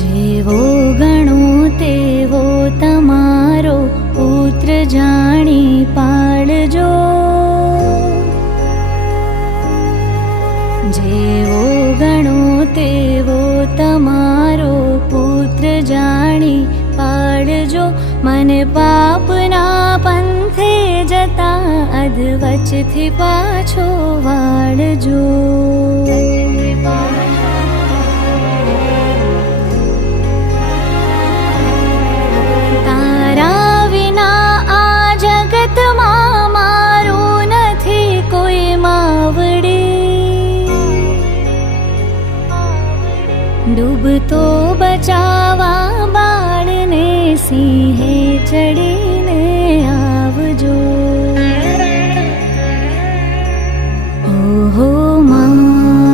જેવો ગણો તેવો તમારો પુત્ર જાણી પાળજો. જેવો ગણો તેવો તમારો પુત્ર જાણી પાળજો. મને પાપના પંથે જતા અધવચથી પાછો વાળજો. તારા વિના આ જગતમાં મારું નથી કોઈ માવડી. ડૂબતો બચાવા બાળને સિંહે ચડી